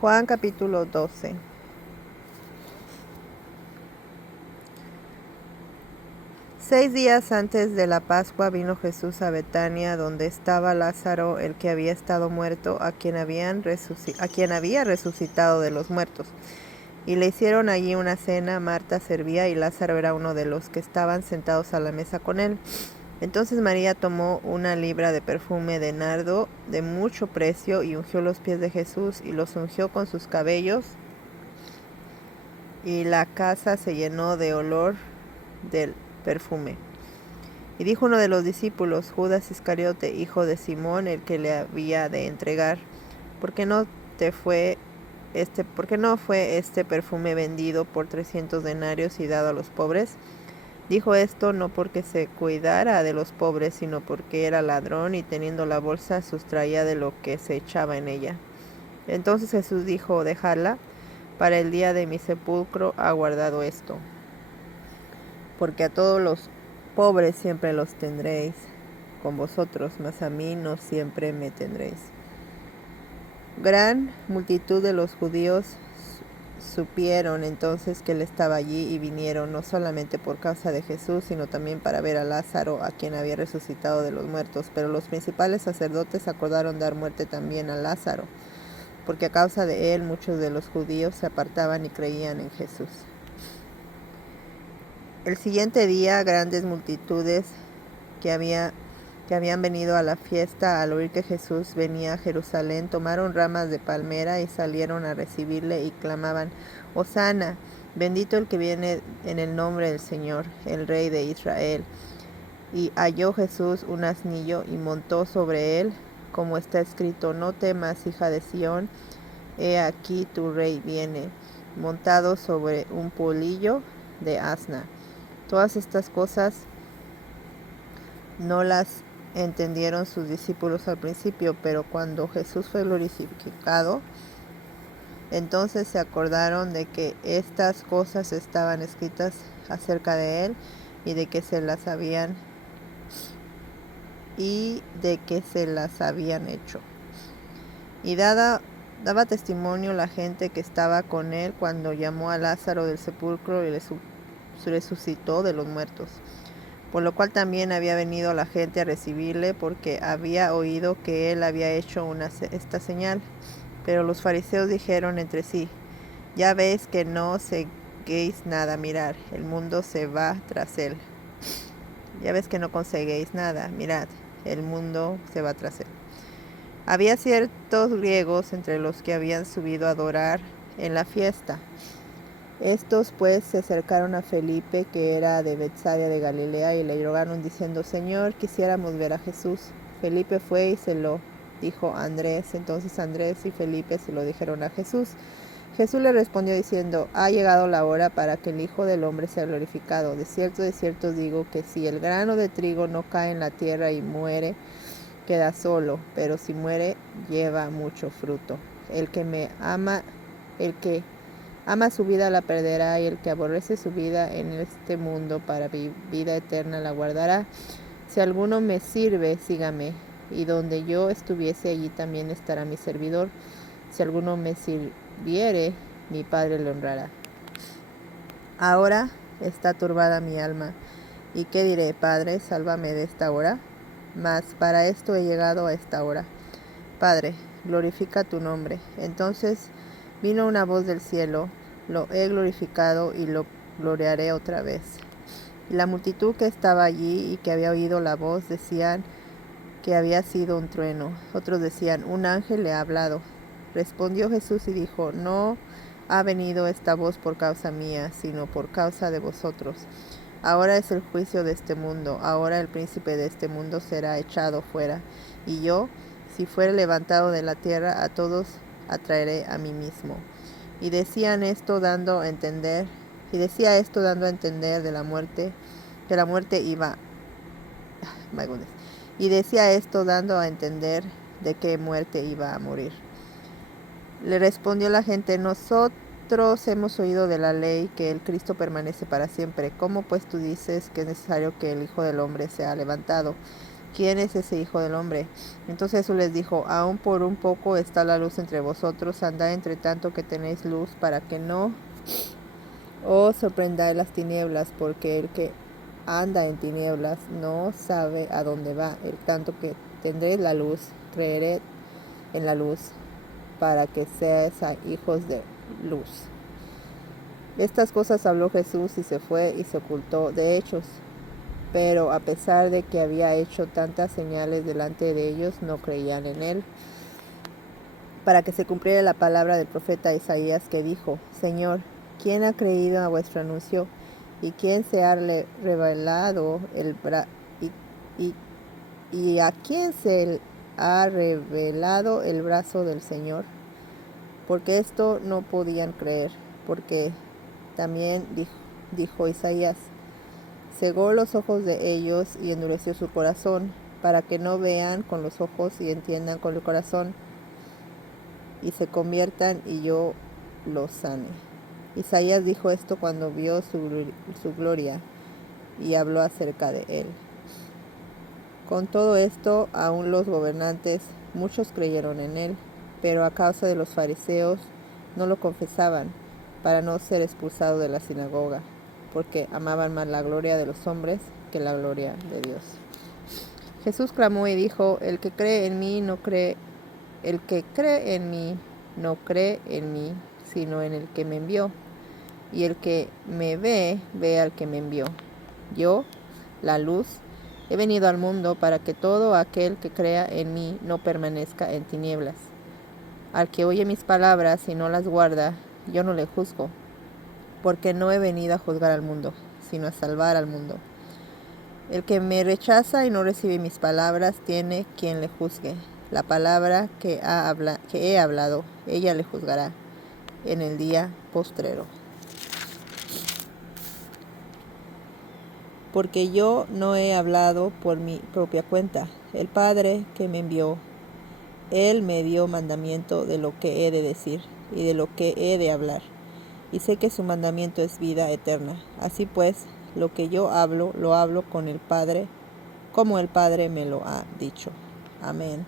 Juan capítulo 12. Seis días antes de la Pascua vino Jesús a Betania, donde estaba Lázaro, el que había estado muerto, a quien había resucitado de los muertos. Y le hicieron allí una cena. Marta servía y Lázaro era uno de los que estaban sentados a la mesa con él. Entonces María tomó una libra de perfume de nardo de mucho precio y ungió los pies de Jesús y los ungió con sus cabellos, y la casa se llenó de olor del perfume. Y dijo uno de los discípulos, Judas Iscariote, hijo de Simón, el que le había de entregar: ¿Por qué no fue este perfume vendido por 300 denarios y dado a los pobres? Dijo esto no porque se cuidara de los pobres, sino porque era ladrón, y teniendo la bolsa sustraía de lo que se echaba en ella. Entonces Jesús dijo: Dejadla, para el día de mi sepulcro ha guardado esto. Porque a todos los pobres siempre los tendréis con vosotros, mas a mí no siempre me tendréis. Gran multitud de los judíos supieron entonces que él estaba allí, y vinieron no solamente por causa de Jesús, sino también para ver a Lázaro, a quien había resucitado de los muertos. Pero los principales sacerdotes acordaron dar muerte también a Lázaro, porque a causa de él muchos de los judíos se apartaban y creían en Jesús. El siguiente día, grandes multitudes que habían venido a la fiesta, al oír que Jesús venía a Jerusalén, tomaron ramas de palmera y salieron a recibirle y clamaban: Hosana, bendito el que viene en el nombre del Señor, el Rey de Israel. Y halló Jesús un asnillo y montó sobre él, como está escrito: No temas, hija de Sión, he aquí tu rey viene, montado sobre un polillo de asna. Todas estas cosas no las entendieron sus discípulos al principio, pero cuando Jesús fue glorificado, entonces se acordaron de que estas cosas estaban escritas acerca de él, y de que se las habían hecho. Y daba testimonio la gente que estaba con él cuando llamó a Lázaro del sepulcro y le resucitó de los muertos. Por lo cual también había venido la gente a recibirle, porque había oído que él había hecho esta señal. Pero los fariseos dijeron entre sí: Ya veis que no seguéis nada, mirad, el mundo se va tras él. Ya ves que no conseguéis nada, mirad, el mundo se va tras él. Había ciertos griegos entre los que habían subido a adorar en la fiesta. Estos pues se acercaron a Felipe, que era de Betsaida de Galilea, y le rogaron diciendo: Señor, quisiéramos ver a Jesús. Felipe fue y se lo dijo a Andrés. Entonces Andrés y Felipe se lo dijeron a Jesús. Jesús le respondió diciendo: Ha llegado la hora para que el Hijo del Hombre sea glorificado. De cierto os digo que si el grano de trigo no cae en la tierra y muere, queda solo, pero si muere, lleva mucho fruto. El que ama su vida la perderá, y el que aborrece su vida en este mundo para vida eterna la guardará. Si alguno me sirve, sígame, y donde yo estuviese, allí también estará mi servidor. Si alguno me sirviere, mi Padre le honrará. Ahora está turbada mi alma, ¿y qué diré? Padre, sálvame de esta hora. Mas para esto he llegado a esta hora. Padre, glorifica tu nombre. Entonces vino una voz del cielo: Lo he glorificado y lo gloriaré otra vez. Y la multitud que estaba allí y que había oído la voz decían que había sido un trueno. Otros decían: Un ángel le ha hablado. Respondió Jesús y dijo: No ha venido esta voz por causa mía, sino por causa de vosotros. Ahora es el juicio de este mundo. Ahora el príncipe de este mundo será echado fuera. Y yo, si fuere levantado de la tierra, a todos atraeré a mí mismo. Y decía esto dando a entender de la muerte, que la muerte iba. Y decía esto dando a entender de qué muerte iba a morir. Le respondió la gente: Nosotros hemos oído de la ley que el Cristo permanece para siempre. ¿Cómo pues tú dices que es necesario que el Hijo del Hombre sea levantado? ¿quién es ese Hijo del Hombre? Entonces Jesús les dijo, aún por un poco está la luz entre vosotros, andad entre tanto que tenéis luz, para que no os sorprendáis las tinieblas, porque el que anda en tinieblas no sabe a dónde va. El tanto que tendréis la luz, creered en la luz, para que seáis hijos de luz. Estas cosas habló Jesús y se fue y se ocultó de ellos. Pero a pesar de que había hecho tantas señales delante de ellos, no creían en él. Para que se cumpliera la palabra del profeta Isaías, que dijo, Señor, ¿quién ha creído a vuestro anuncio? ¿Y quién se ha revelado y a quién se ha revelado el brazo del Señor? Porque esto no podían creer, porque también dijo Isaías, cegó los ojos de ellos y endureció su corazón, para que no vean con los ojos y entiendan con el corazón, y se conviertan y yo los sane. Isaías dijo esto cuando vio su gloria y habló acerca de él. Con todo esto, aún los gobernantes, muchos creyeron en él, pero a causa de los fariseos no lo confesaban, para no ser expulsado de la sinagoga, porque amaban más la gloria de los hombres que la gloria de Dios. Jesús clamó y dijo, el que cree en mí no cree en mí, sino en el que me envió. Y el que me ve, ve al que me envió. Yo, la luz, he venido al mundo para que todo aquel que crea en mí no permanezca en tinieblas. Al que oye mis palabras y no las guarda, yo no le juzgo, porque no he venido a juzgar al mundo, sino a salvar al mundo. El que me rechaza y no recibe mis palabras tiene quien le juzgue. La palabra que he hablado, ella le juzgará en el día postrero. Porque yo no he hablado por mi propia cuenta. El Padre que me envió, Él me dio mandamiento de lo que he de decir y de lo que he de hablar. Y sé que su mandamiento es vida eterna. Así pues, lo que yo hablo, lo hablo con el Padre, como el Padre me lo ha dicho. Amén.